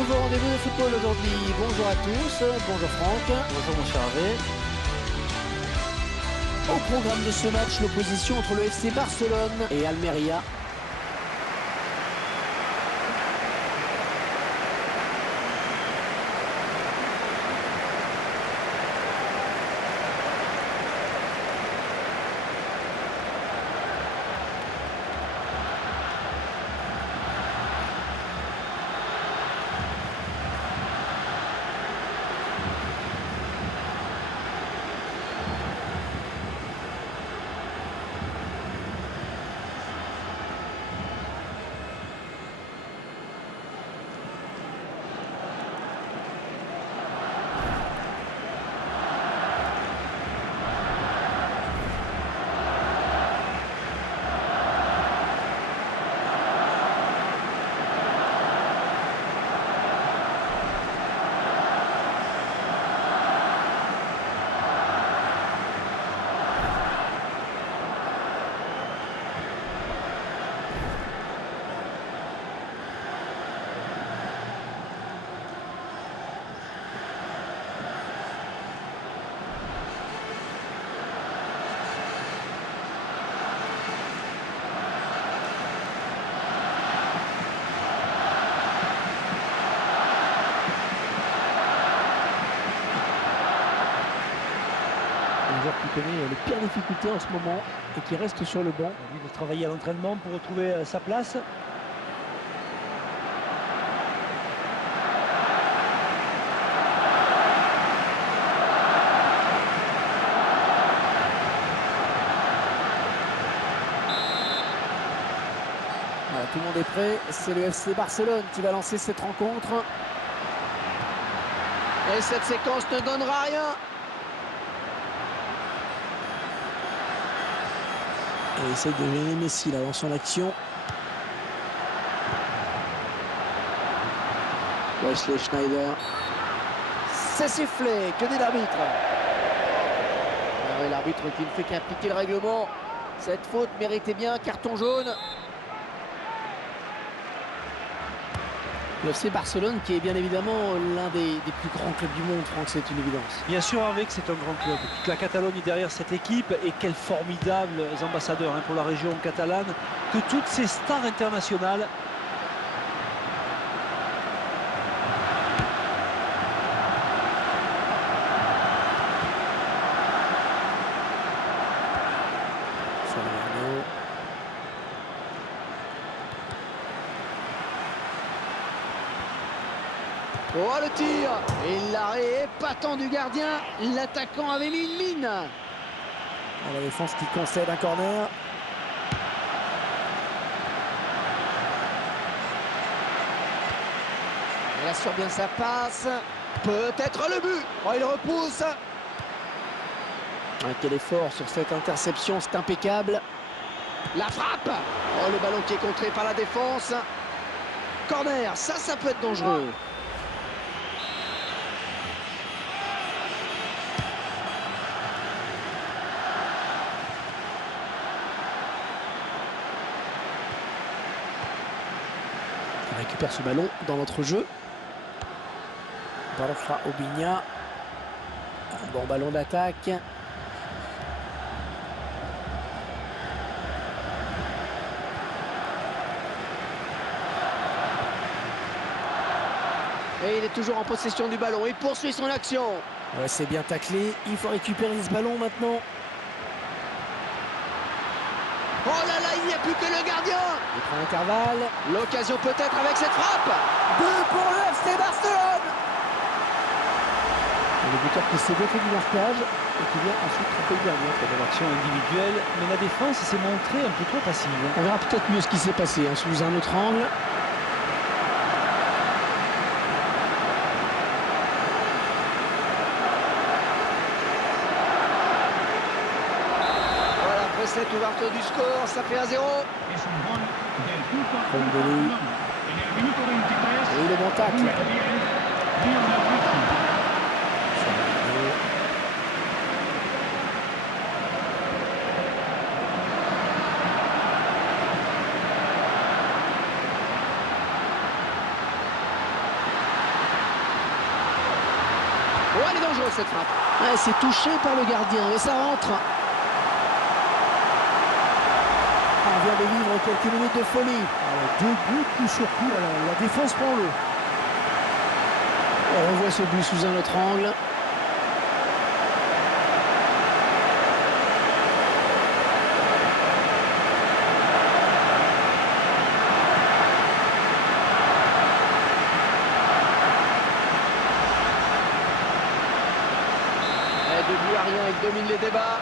Nouveau rendez-vous de football aujourd'hui. Bonjour à tous, bonjour Franck. Bonjour mon cher Hervé. Au programme de ce match, l'opposition entre le FC Barcelone et Almeria. Un joueur qui connaît les pires difficultés en ce moment et qui reste sur le banc. Il va travailler à l'entraînement pour retrouver sa place. Voilà, tout le monde est prêt. C'est le FC Barcelone qui va lancer cette rencontre. Et cette séquence ne donnera rien. Et essaye de gêner Messi là dans son action. Wesley Schneider. C'est sifflé. Que dit l'arbitre? L'arbitre qui ne fait qu'appliquer le règlement. Cette faute méritait bien un carton jaune. Le FC Barcelone qui est bien évidemment l'un des plus grands clubs du monde, Franck, c'est une évidence. Bien sûr Hervé que c'est un grand club. Toute la Catalogne est derrière cette équipe et quels formidables ambassadeurs pour la région catalane. Que toutes ces stars internationales Oh le tir! Et l'arrêt épatant du gardien. L'attaquant avait mis une mine. La défense qui concède un corner. Il assure bien sa passe. Peut-être le but. Oh, il repousse. Quel effort sur cette interception, c'est impeccable. La frappe. Oh, le ballon qui est contré par la défense. Corner, ça peut être dangereux. On récupère ce ballon dans notre jeu. Borja Obiña. Un bon ballon d'attaque. Et il est toujours en possession du ballon. Il poursuit son action. Ouais, c'est bien taclé. Il faut récupérer ce ballon maintenant. Oh là là, il n'y a plus que le gardien. Il prend l'intervalle. L'occasion peut-être avec cette frappe. But pour le FC Barcelone. Le buteur qui s'est défait du marquage et qui vient ensuite tromper le gardien. de l'action individuelle, mais la défense s'est montrée un peu trop passive. On verra peut-être mieux ce qui s'est passé sous un autre angle. Cette ouverture du score, ça fait 1-0. Et le bon tacle. Oh, elle est dangereuse cette frappe. Ouais, c'est touché par le gardien, mais ça rentre. Ah, on vient de vivre quelques minutes de folie. Deux buts, coup sur coup, la défense prend l'eau. On revoit ce but sous un autre angle. Et 2-1, il domine les débats.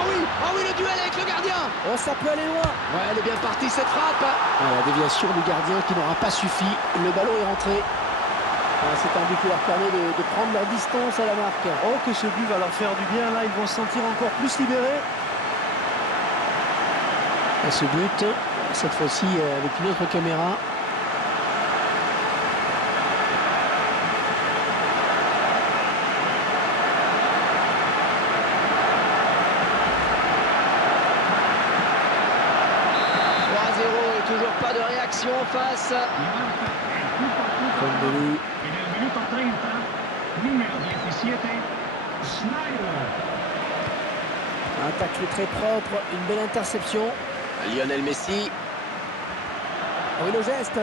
Oh oui, le duel avec le gardien. Oh, ça peut aller loin. Ouais, elle est bien partie cette frappe. La déviation du gardien qui n'aura pas suffi. Le ballon est rentré. C'est un but qui leur permet de prendre leur distance à la marque. Oh, que ce but va leur faire du bien. Là, ils vont se sentir encore plus libérés. Et ce but, cette fois-ci avec une autre caméra. Toujours pas de réaction en face. Un tacle très propre, une belle interception. Lionel Messi. Oui, le geste.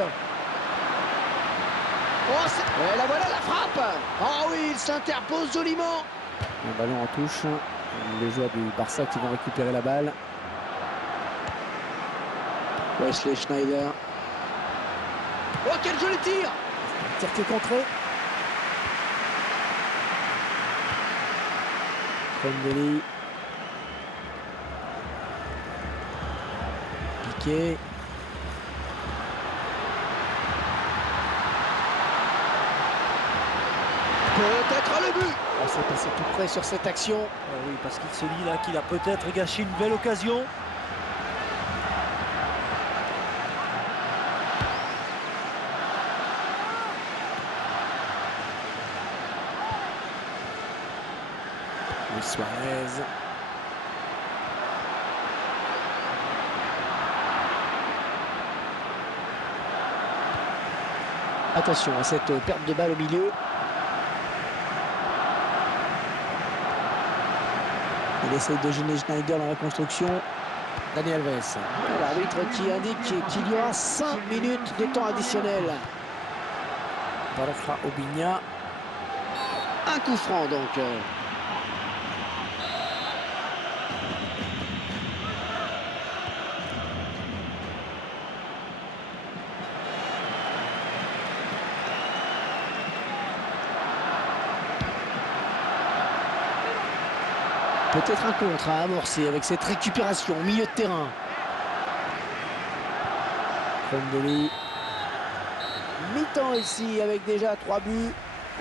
Oh, et la voilà la frappe. Oh oui, il s'interpose joliment. Un ballon en touche. Les joueurs du Barça qui vont récupérer la balle. Wesley Schneider. Oh, quel joli tir! Tir qui est contré. Kondeli. Piqué. Peut-être le but! On s'est passé tout près sur cette action. Oui, parce qu'il se dit là qu'il a peut-être gâché une belle occasion. Suarez. Attention à cette perte de balle au milieu. Il essaye de gêner Schneider dans la construction. Dani Alves. L'arbitre qui indique qu'il y aura 5 minutes de temps additionnel. Borja Obiña. Un coup franc donc. Peut-être un contre à amorcer avec cette récupération au milieu de terrain. Kondeli. Mi-temps ici avec déjà 3 buts.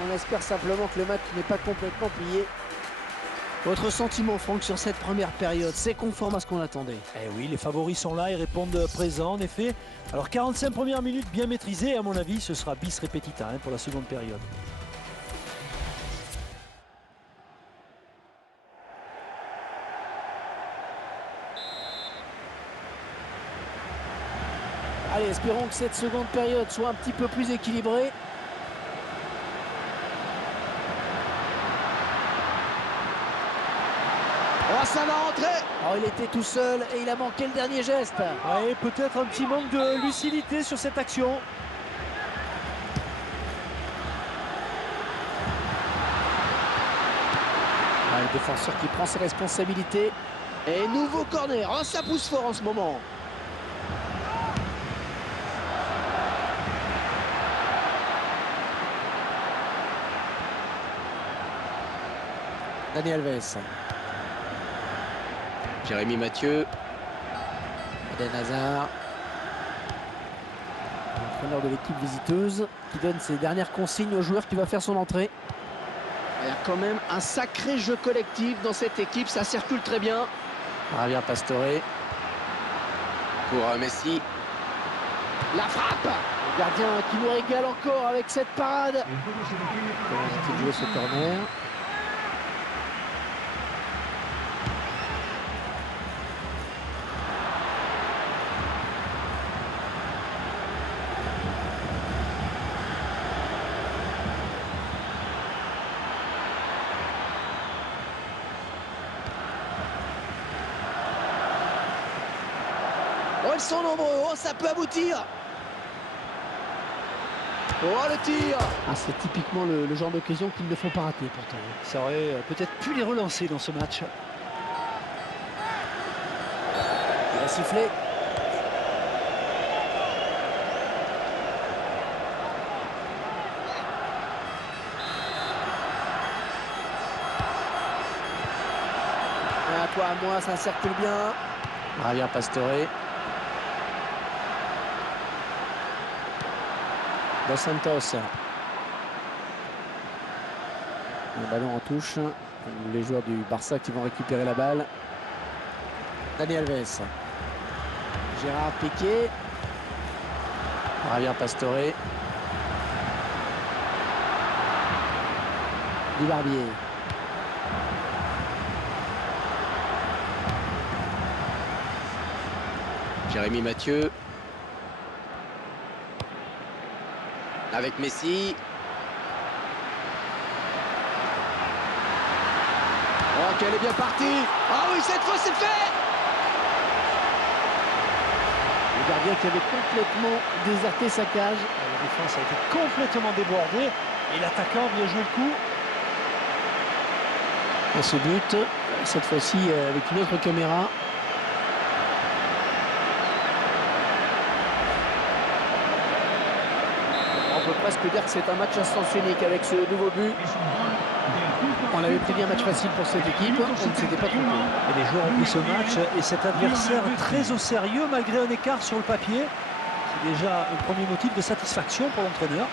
On espère simplement que le match n'est pas complètement plié. Votre sentiment, Franck, sur cette première période, c'est conforme à ce qu'on attendait? Eh oui, les favoris sont là, ils répondent présents en effet. Alors 45 premières minutes bien maîtrisées, à mon avis, ce sera bis repetita pour la seconde période. Allez, espérons que cette seconde période soit un petit peu plus équilibrée. Oh, ça va rentrer. Oh, il était tout seul et il a manqué le dernier geste. Oui, peut-être un petit manque de lucidité sur cette action. Le défenseur qui prend ses responsabilités. Et nouveau corner. Oh, ça pousse fort en ce moment. Dani Alves. Jérémy Mathieu. Eden Hazard. L'entraîneur de l'équipe visiteuse qui donne ses dernières consignes au joueur qui va faire son entrée. Il y a quand même un sacré jeu collectif dans cette équipe, ça circule très bien. Javier Pastore. Pour Messi. La frappe. Le gardien qui nous régale encore avec cette parade. Comment va-t-il jouer ce corner? ils sont nombreux. Oh, ça peut aboutir. Oh, le tir. Ah, c'est typiquement le genre d'occasion qu'il ne faut pas rater pourtant. Ça aurait peut-être pu les relancer dans ce match. Il va siffler. À toi, à moi, ça circule bien. Javier Pastore. Dos Santos. Le ballon en touche. Les joueurs du Barça qui vont récupérer la balle. Dani Alves. Gérard Piqué. Javier Pastore. Du Barbier. Jérémy Mathieu. Avec Messi. Oh, qu'elle est bien partie. Ah oui, cette fois c'est fait. Le gardien qui avait complètement déserté sa cage. La défense a été complètement débordée et l'attaquant a bien joué le coup. Et ce but, cette fois-ci avec une autre caméra. On peut presque dire que c'est un match à sens unique avec ce nouveau but. On avait prévu un match facile pour cette équipe, on ne s'était pas trompé. Et les joueurs ont pris ce match et cet adversaire très au sérieux malgré un écart sur le papier. C'est déjà un premier motif de satisfaction pour l'entraîneur.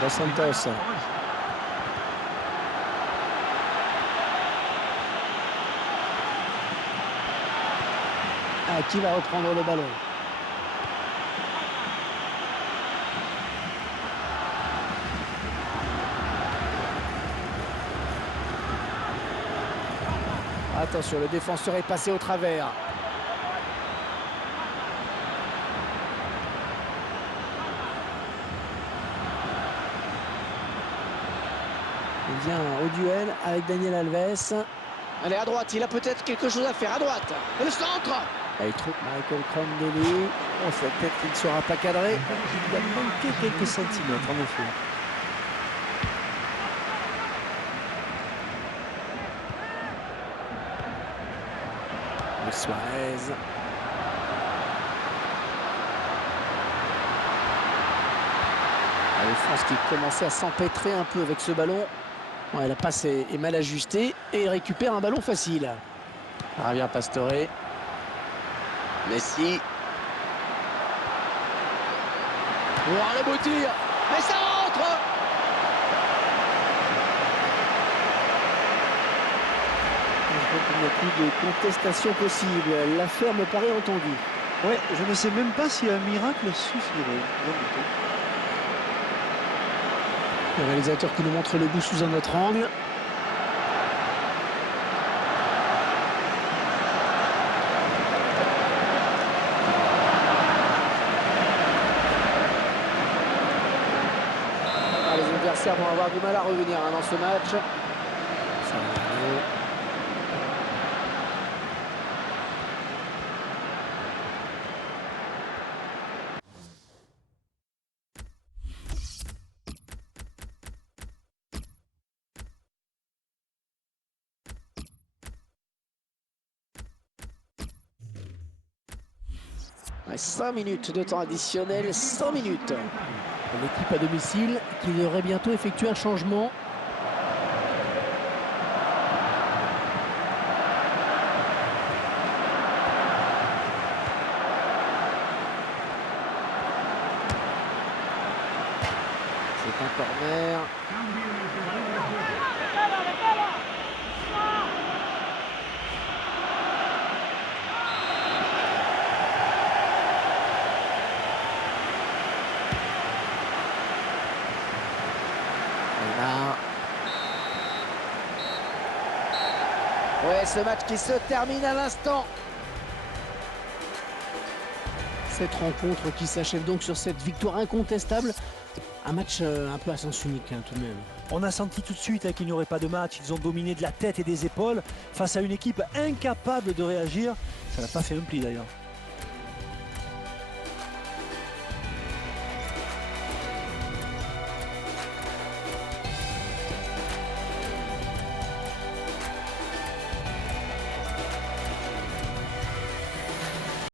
Dos Santos. Ah, qui va reprendre le ballon? Attention, le défenseur est passé au travers. Il vient au duel avec Daniel Alves. Allez, à droite, il a peut-être quelque chose à faire. À droite, et le centre. Il trouve Michael Crondelli. Oh, cette tête qui ne sera pas cadrée. Il a manqué quelques centimètres en effet. Suarez. La défense qui commençait à s'empêtrer un peu avec ce ballon. Ouais, la passe est mal ajustée et il récupère un ballon facile. Javier Pastore. Messi. Oh, le beau tir. Mais ça rentre. Je crois qu'il n'y a plus de contestation possible. L'affaire me paraît entendue. Ouais, je ne sais même pas si un miracle suffirait. Le réalisateur qui nous montre le but sous un autre angle. Ah, les adversaires vont avoir du mal à revenir dans ce match. Ouais, 5 minutes de temps additionnel, 100 minutes. L'équipe à domicile qui devrait bientôt effectuer un changement. C'est un corner. Ouais, ce match qui se termine à l'instant. Cette rencontre qui s'achève donc sur cette victoire incontestable Un match un peu à sens unique hein, tout de même. On a senti tout de suite qu'il n'y aurait pas de match. Ils ont dominé de la tête et des épaules face à une équipe incapable de réagir. Ça n'a pas fait un pli d'ailleurs.